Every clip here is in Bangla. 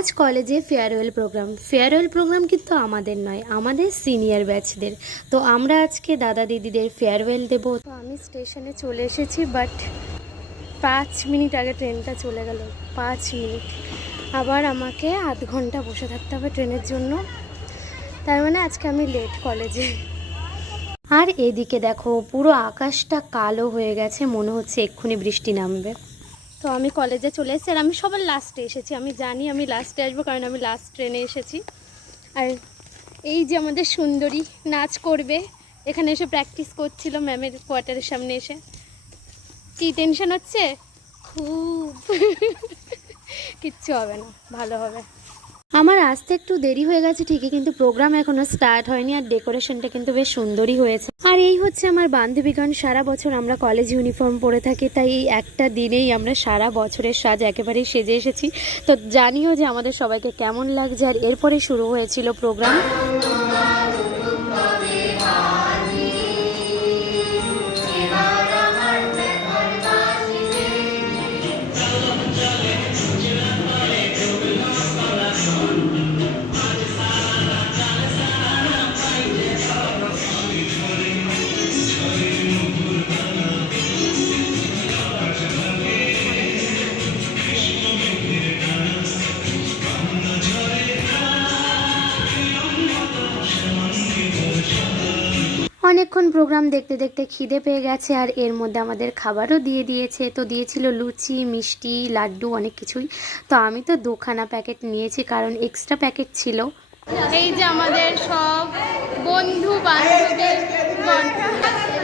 আজ কলেজে ফেয়ারওয়েল প্রোগ্রাম ফেয়ারওয়েল প্রোগ্রাম কিন্তু আমাদের নয়, আমাদের সিনিয়র ব্যাচদের তো আমরা আজকে দাদা দিদিদের ফেয়ারওয়েল দেব। তো আমি স্টেশনে চলে এসেছি বাট পাঁচ মিনিট আগে ট্রেনটা চলে গেল। পাঁচ মিনিট আবার আমাকে আধ ঘণ্টা বসে থাকতে হবে ট্রেনের জন্য। তার মানে আজকে আমি লেট কলেজে। আর এদিকে দেখো, পুরো আকাশটা কালো হয়ে গেছে, মনে হচ্ছে এক্ষুনি বৃষ্টি নামবে। তো আমি কলেজে চলে এসেছি আর আমি সবার লাস্টে এসেছি। আমি জানি আমি লাস্টে আসব কারণ আমি লাস্ট ট্রেনে এসেছি। আর এই যে আমাদের সুন্দরী নাচ করবে, এখানে এসে প্র্যাকটিস করছিল ম্যামের কোয়ার্টারের সামনে এসে। কি টেনশন হচ্ছে? খুব। কিচ্ছু হবে না, ভালো হবে। আমার আসতে একটু দেরি হয়ে গেছে ঠিকই, কিন্তু প্রোগ্রাম এখনও স্টার্ট হয়নি আর ডেকোরেশনটা কিন্তু বেশ সুন্দরই হয়েছে। আর এই হচ্ছে আমার বান্ধবীগণ সারা বছর আমরা কলেজ ইউনিফর্ম পরে থাকি, তাই এই একটা দিনেই আমরা সারা বছরের সাজ একেবারেই সেজে এসেছি। তো জানিও যে আমাদের সবাইকে কেমন লাগছে আর এরপরে শুরু হয়েছিল প্রোগ্রাম অনেকক্ষণ প্রোগ্রাম দেখতে দেখতে খিদে পেয়ে গেছে আর এর মধ্যে আমাদের খাবারও দিয়ে দিয়েছে। তো দিয়েছিল লুচি মিষ্টি লাড্ডু অনেক কিছুই। তো আমি তো দুখানা প্যাকেট নিয়েছি কারণ এক্সট্রা প্যাকেট ছিল। এই যে আমাদের সব বন্ধু বান্ধবী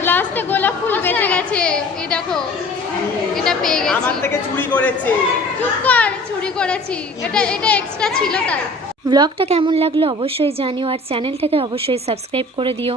লাস্টে গোলাপ ফুল বেঁচে গেছে। এই দেখো এটা পেয়ে গেছি। আমার থেকে চুরি করেছে। চুপ কর চুরি করেছি। এটা এটা এক্সট্রা ছিল তাই। ব্লগটা কেমন লাগল অবশ্যই জানিও আর চ্যানেলটাকে অবশ্যই সাবস্ক্রাইব করে দিও।